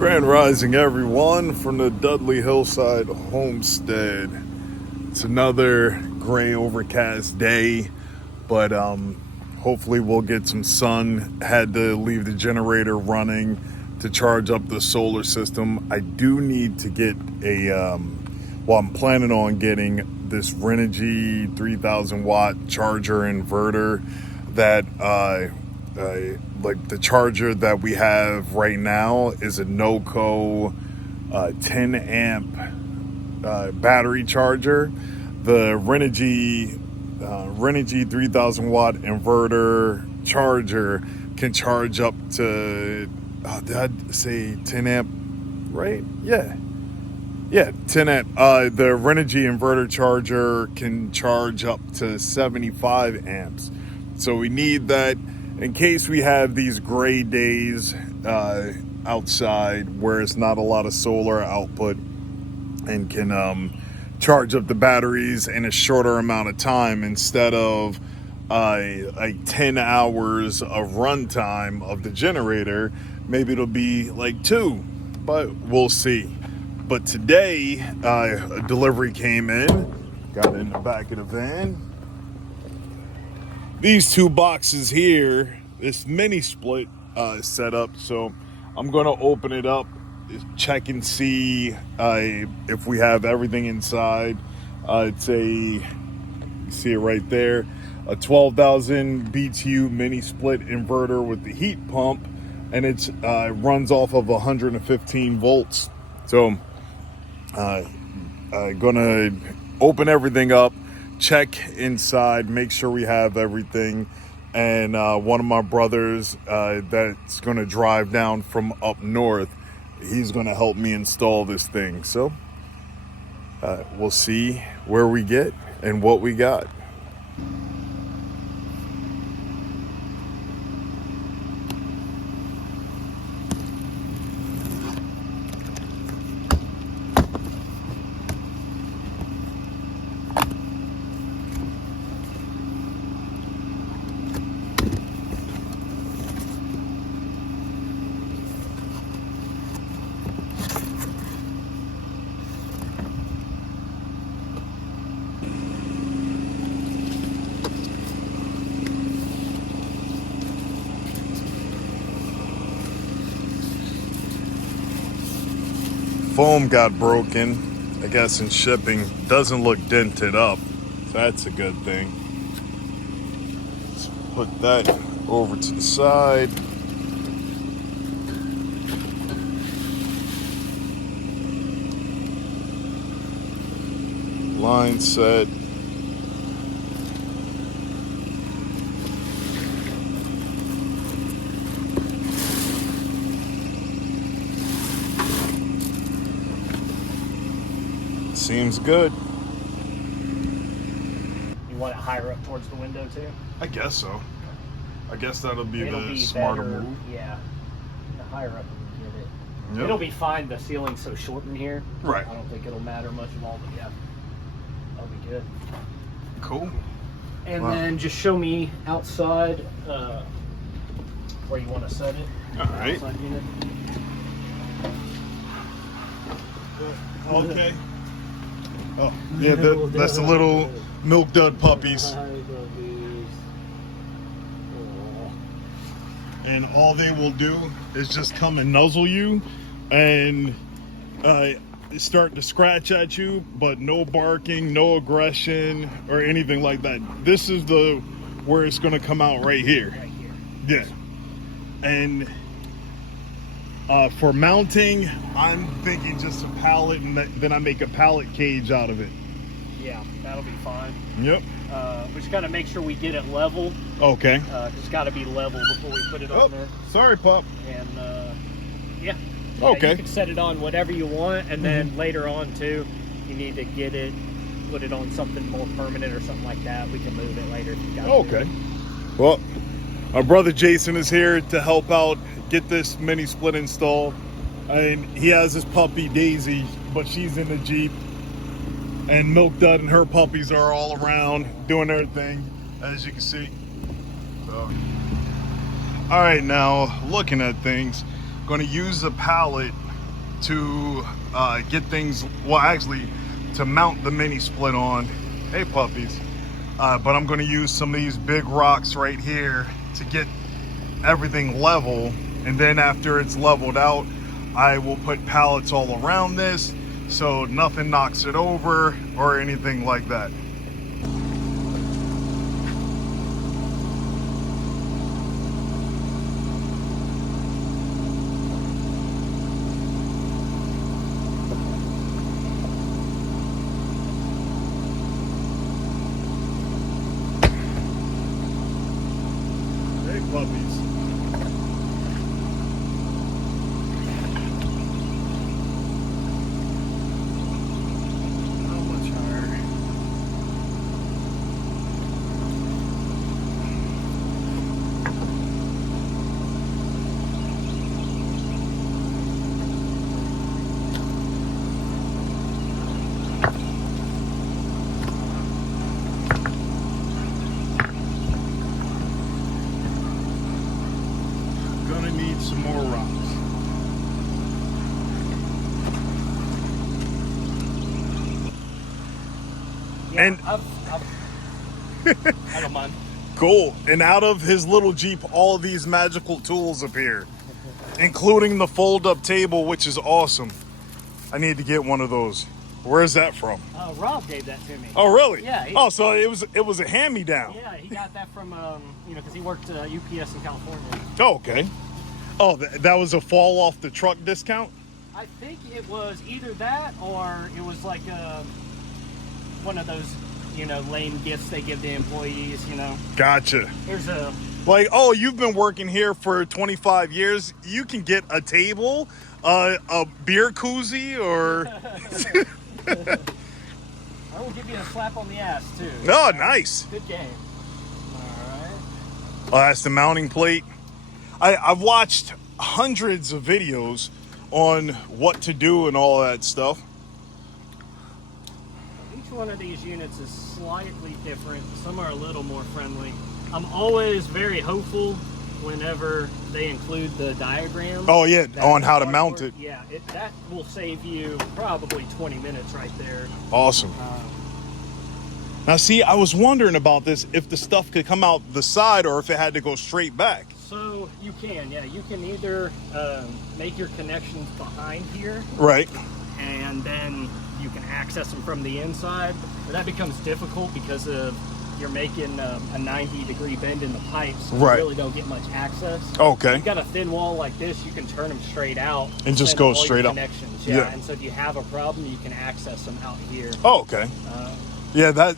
Grand Rising, everyone, from the Dudley Hillside Homestead. It's another gray, overcast day, but hopefully we'll get some sun. Had to leave the generator running to charge up the solar system. I do need to get I'm planning on getting this Renogy 3000 watt charger inverter that like the charger that we have right now is a NOCO 10 amp battery charger. The Renogy 3000 watt inverter charger can charge up to did I say 10 amp, right? Yeah, 10 amp. The Renogy inverter charger can charge up to 75 amps. So we need that in case we have these gray days outside where it's not a lot of solar output, and can charge up the batteries in a shorter amount of time instead of like 10 hours of runtime of the generator. Maybe it'll be like 2, but we'll see. But today a delivery came in, got in the back of the van. These 2 boxes here, this mini split set up, so I'm gonna open it up, check and see if we have everything inside. It's you see it right there, a 12,000 BTU mini split inverter with the heat pump, and it's runs off of 115 volts. So gonna open everything up, check inside, make sure we have everything. And one of my brothers that's going to drive down from up north, he's going to help me install this thing. So we'll see where we get and what we got. Foam got broken, I guess, in shipping. Doesn't look dented up, so that's a good thing. Let's put that over to the side. Line set. Seems good. You want it higher up towards the window too? I guess so. I guess that'll be It'll the be smarter better, move. Yeah. The higher up you get it. Yep. It'll be fine. The ceiling's so short in here. Right. I don't think it'll matter much at all, but yeah. That'll be good. Cool. And Wow. then just show me outside where you want to set it. All right. Outside unit. Okay. Oh, yeah, that's the little milk dud puppies. And all they will do is just come and nuzzle you and start to scratch at you, but no barking, no aggression, or anything like that. This is where it's going to come out right here. Right here. Yeah. And for mounting, I'm thinking just a pallet, and then I make a pallet cage out of it. Yeah, that'll be fine. Yep. We just got to make sure we get it level. Okay. It's got to be level before we put it on there. Sorry, pup. And yeah. Okay. You can set it on whatever you want, and then later on too, you need to get it, put it on something more permanent or something like that. We can move it later if you got Okay. Well, our brother Jason is here to help out get this mini split installed. And he has his puppy Daisy, but she's in the Jeep. And Milk Dud and her puppies are all around doing their thing, as you can see. So, all right, now looking at things, Going to use a pallet to get things, well, actually to mount the mini split on. Hey puppies. But I'm going to use some of these big rocks right here to get everything level, and then after it's leveled out, I will put pallets all around this so nothing knocks it over or anything like that. Puppies. How much higher? Gonna need some more rocks. Yeah, And I don't mind. cool. And out of his little Jeep, all of these magical tools appear, including the fold-up table, which is awesome. I need to get one of those. Where is that from? Rob gave that to me. Oh, really? Yeah. Oh, so it was a hand-me-down. Yeah, he got that from because he worked UPS in California. Oh, okay. Oh, that was a fall off the truck discount? I think it was either that or it was like one of those, lame gifts they give to employees, Gotcha. There's a... Like, oh, you've been working here for 25 years. You can get a table, a beer koozie, or... I will give you a slap on the ass, too. Oh, nice. Good game. All right. Oh, that's the mounting plate. I've watched hundreds of videos on what to do and all that stuff. Each one of these units is slightly different. Some are a little more friendly. I'm always very hopeful whenever they include the diagram. Oh, yeah, on how to mount it. Yeah, that will save you probably 20 minutes right there. Awesome. Now, see, I was wondering about this, if the stuff could come out the side or if it had to go straight back. So you can, yeah. You can either make your connections behind here. Right. And then you can access them from the inside. But that becomes difficult because of you're making a 90-degree bend in the pipes. So right. You really don't get much access. Okay. You've got a thin wall like this, you can turn them straight out. And just go straight up. Connections, yeah. And so if you have a problem, you can access them out here. Oh, okay. Yeah, that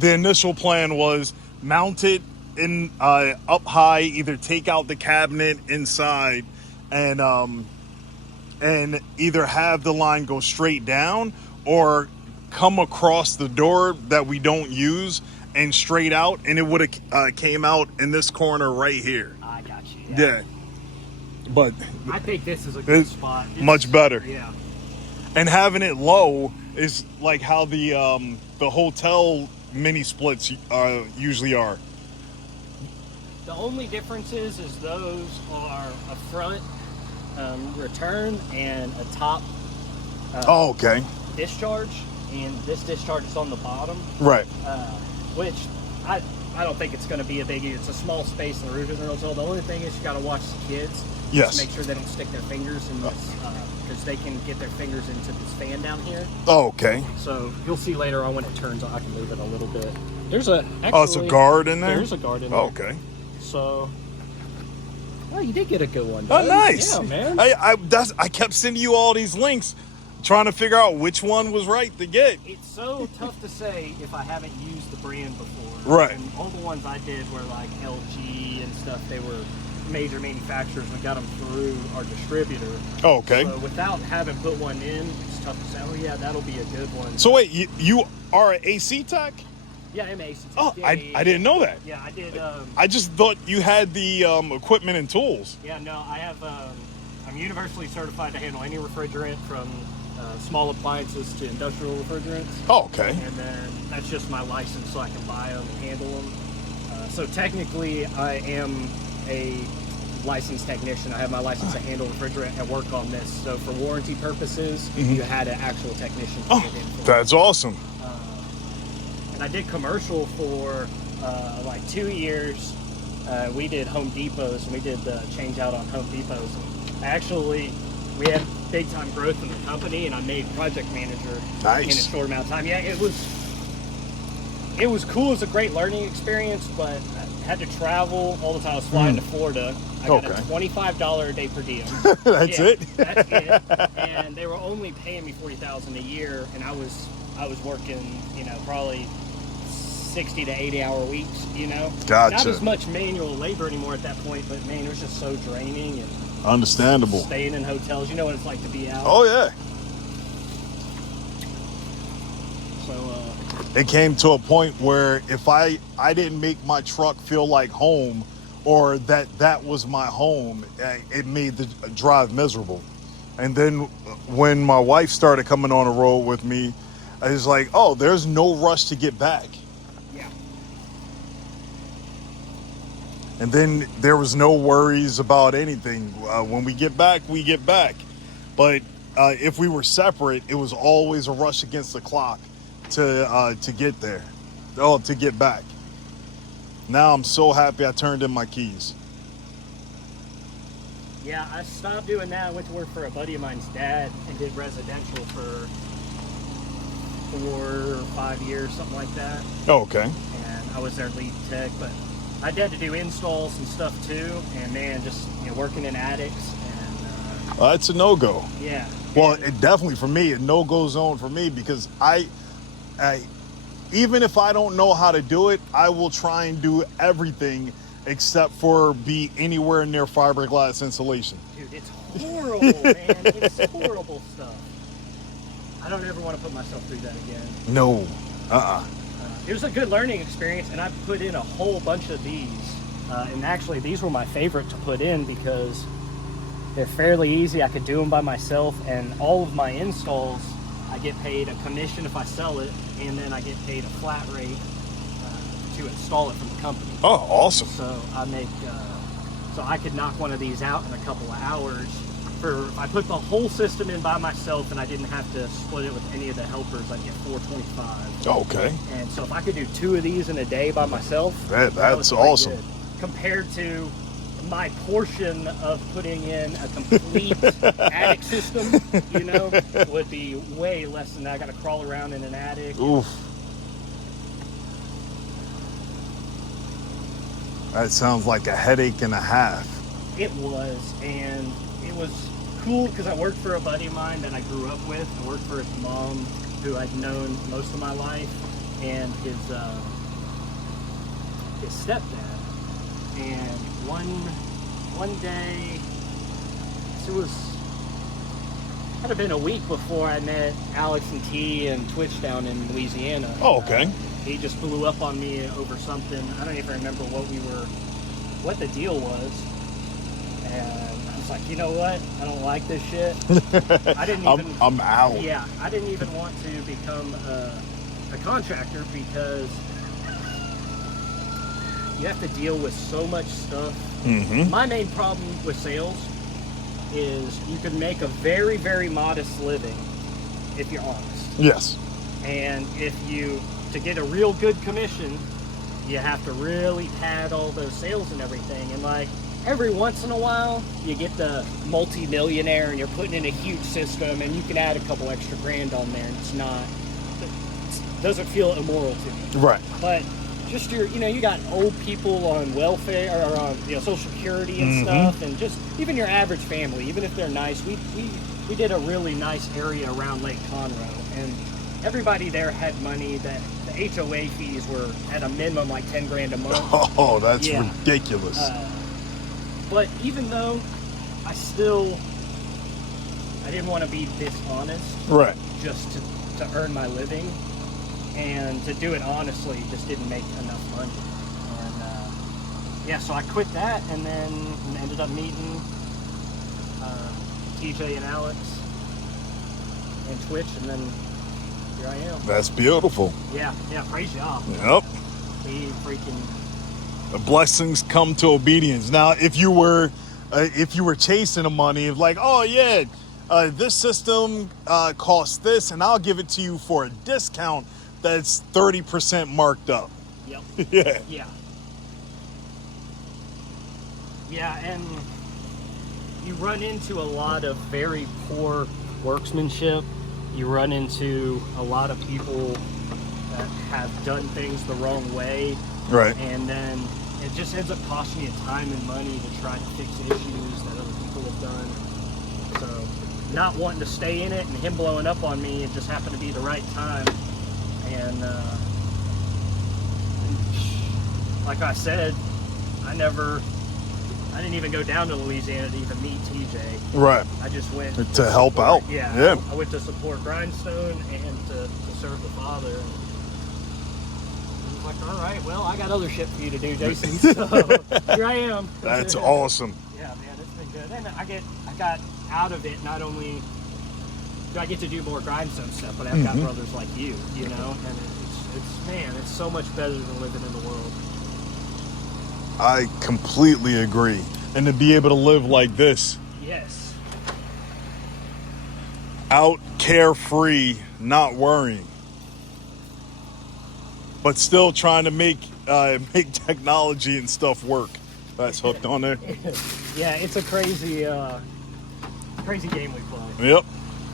the initial plan was mount it in up high, either take out the cabinet inside and either have the line go straight down or come across the door that we don't use and straight out, and it would have came out in this corner right here. I got you. Yeah. But I think this is a good spot. It's much better. Yeah. And having it low is like how the hotel mini splits usually are. The only difference is those are a front return and a top discharge, and this discharge is on the bottom. Right. Which I don't think it's going to be a biggie. It's a small space in the roof isn't real tall. The only thing is you got to watch the kids. Yes. To make sure they don't stick their fingers in this, because they can get their fingers into this fan down here. Oh, okay. So you'll see later on when it turns on, I can move it a little bit. There's it's a guard in there? There's a guard in there. Oh, okay. So, well, you did get a good one. Oh, nice. Yeah, man. I kept sending you all these links, trying to figure out which one was right to get. It's so tough to say if I haven't used the brand before. Right. And all the ones I did were like LG and stuff. They were major manufacturers and got them through our distributor. Oh, okay. So without having put one in, it's tough to say, oh yeah, that'll be a good one. So wait, you are an AC tech? Yeah, I'm AC. Oh, yeah, I didn't know that. Yeah, I did. I just thought you had the equipment and tools. Yeah, no, I have. I'm universally certified to handle any refrigerant from small appliances to industrial refrigerants. Oh, okay. And then that's just my license, so I can buy them and handle them. So technically, I am a licensed technician. I have my license to handle refrigerant and work on this. So for warranty purposes, you had an actual technician to get in for it. That's awesome. And I did commercial for like 2 years. We did Home Depots, and we did the change out on Home Depots. And we had big time growth in the company, and I made project manager in a short amount of time. Yeah, it was cool. It was a great learning experience, but I had to travel all the time. I was flying to Florida. I got a $25 a day per diem. That's it. That's it. And they were only paying me $40,000 a year, and I was working, probably 60 to 80-hour weeks. Gotcha. Not as much manual labor anymore at that point, but man, it was just so draining. And understandable. Staying in hotels, you know what it's like to be out. Oh yeah. So it came to a point where if I didn't make my truck feel like home, or that was my home, it made the drive miserable. And then when my wife started coming on the road with me, I was like, oh, there's no rush to get back. Yeah. And then there was no worries about anything. When we get back, we get back. But if we were separate, it was always a rush against the clock to get there, to get back. Now I'm so happy I turned in my keys. Yeah, I stopped doing that. I went to work for a buddy of mine's dad and did residential for 4 or 5 years, something like that. Okay. And I was their lead tech, but I had to do installs and stuff too. And man, just working in attics and It's a no-go. Yeah. Well, it definitely for me, a no-go zone for me, because I even if I don't know how to do it, I will try and do everything except for be anywhere near fiberglass insulation. Dude, it's horrible, man. It's horrible stuff. I don't ever want to put myself through that again. No. It was a good learning experience, and I put in a whole bunch of these. And actually, these were my favorite to put in because they're fairly easy. I could do them by myself, and all of my installs, I get paid a commission if I sell it, and then I get paid a flat rate to install it from the company. Oh, awesome. So I could knock one of these out in a couple of hours. If I put the whole system in by myself and I didn't have to split it with any of the helpers, I'd get $425. Okay. And so if I could do 2 of these in a day by myself, that's awesome. Good. Compared to my portion of putting in a complete attic system, would be way less than that. I got to crawl around in an attic. Oof. That sounds like a headache and a half. It was, and it was cool because I worked for a buddy of mine that I grew up with. I worked for his mom, who I'd known most of my life, and his stepdad. And one day, had it been a week before I met Alex and T and Twitch down in Louisiana. Oh, okay. He just blew up on me over something. I don't even remember what the deal was. And I was like, you know what? I don't like this shit. I'm out. Yeah, I didn't even want to become a contractor because you have to deal with so much stuff. Mm-hmm. My main problem with sales is you can make a very, very modest living if you're honest. Yes. And to get a real good commission, you have to really pad all those sales and everything. And like every once in a while, you get the multi-millionaire and you're putting in a huge system and you can add a couple extra grand on there and it doesn't feel immoral to me. Right. But just you got old people on welfare or on Social Security and stuff, and just even your average family, even if they're nice. We did a really nice area around Lake Conroe, and everybody there had money. That the HOA fees were at a minimum like $10,000 a month. Oh, that's ridiculous. But even though I didn't want to be dishonest, right? Just to earn my living. And to do it honestly just didn't make enough money. And so I quit that and then ended up meeting TJ and Alex and Twitch, and then here I am. That's beautiful. Yeah, praise y'all. Yep. The blessings come to obedience. Now, if you were if you were chasing the money, like, oh yeah, this system costs this, and I'll give it to you for a discount that's 30% marked up. Yep. Yeah. Yeah. Yeah, and you run into a lot of very poor workmanship. You run into a lot of people that have done things the wrong way. Right. And then it just ends up costing you time and money to try to fix issues that other people have done. So not wanting to stay in it, and him blowing up on me, it just happened to be the right time. And like I said, I didn't even go down to Louisiana to even meet TJ. Right. I just went to help out. Yeah. I went to support Grindstone and to serve the Father. And he was like, all right, well, I got other shit for you to do, Jason. So here I am. That's awesome. Yeah, man, it's been good. And I got out of it. Not only do I get to do more Grindstone stuff, but I've got brothers like you, you know, and it's so much better than living in the world. I completely agree. And to be able to live like this. Yes. Out, carefree, not worrying. But still trying to make technology and stuff work. That's hooked on there. Yeah, it's a crazy game we play. Yep.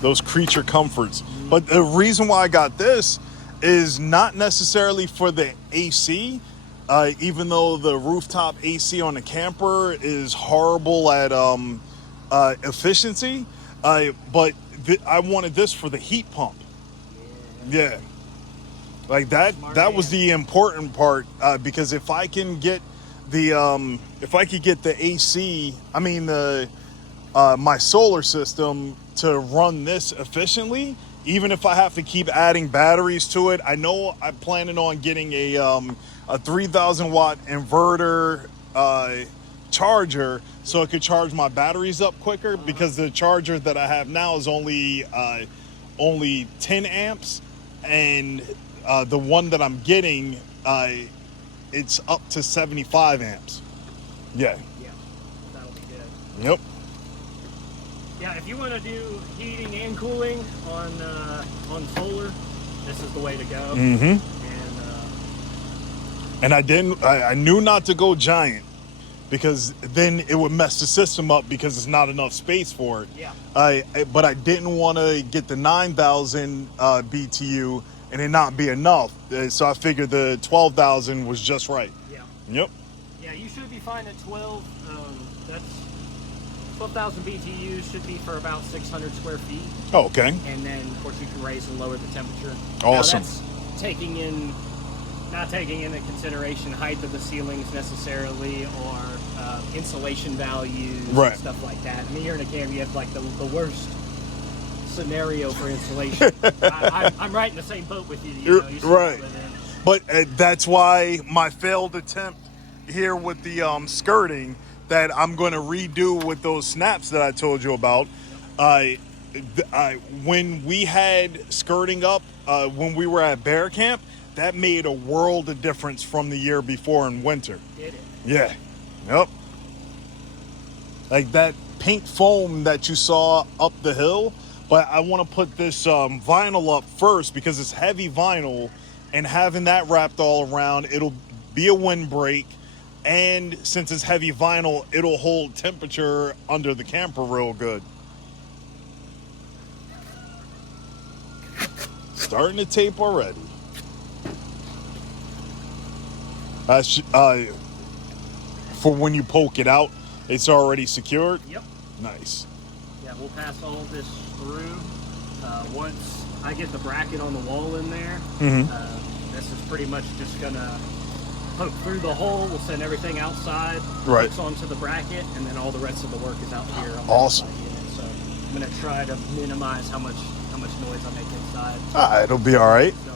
Those creature comforts. But the reason why I got this is not necessarily for the AC. Even though the rooftop AC on the camper is horrible at efficiency, but I wanted this for the heat pump. Yeah, like that. That was the important part, because if I can get the AC, I mean my solar system to run this efficiently. Even if I have to keep adding batteries to it, I know I'm planning on getting a 3,000 watt inverter charger so it could charge my batteries up quicker, because the charger that I have now is only 10 amps, and the one that I'm getting, it's up to 75 amps. Yeah. Yeah, that'll be good. Yep. Yeah, if you want to do heating and cooling on solar, this is the way to go. And I knew not to go giant, because then it would mess the system up because there's not enough space for it. Yeah. But I didn't want to get the 9,000 BTU and it not be enough. So I figured the 12,000 was just right. Yeah. Yep. Yeah, you should be fine at 12. That's 12,000 BTUs should be for about 600 square feet. Oh, okay. And then, of course, you can raise and lower the temperature. Awesome. Now, that's not taking into consideration height of the ceilings necessarily, or insulation values, right, and stuff like that. I mean, here in a camp, you have like the worst scenario for insulation. I'm right in the same boat with you. You know, right. But that's why my failed attempt here with the skirting that I'm going to redo with those snaps that I told you about. When we had skirting up, when we were at Bear Camp, that made a world of difference from the year before in winter. Did it? Yeah. Yep. Like that paint foam that you saw up the hill, but I want to put this vinyl up first because it's heavy vinyl, and having that wrapped all around, it'll be a windbreak, and since it's heavy vinyl, it'll hold temperature under the camper real good. Starting to tape already. For when you poke it out, it's already secured? Yep. Nice. Yeah, we'll pass all of this through. Once I get the bracket on the wall in there, this is pretty much just gonna poke through the hole. We'll send everything outside, right, hooks onto the bracket, and then all the rest of the work is out here. Awesome. So I'm gonna try to minimize how much noise I make inside. It'll be all right. So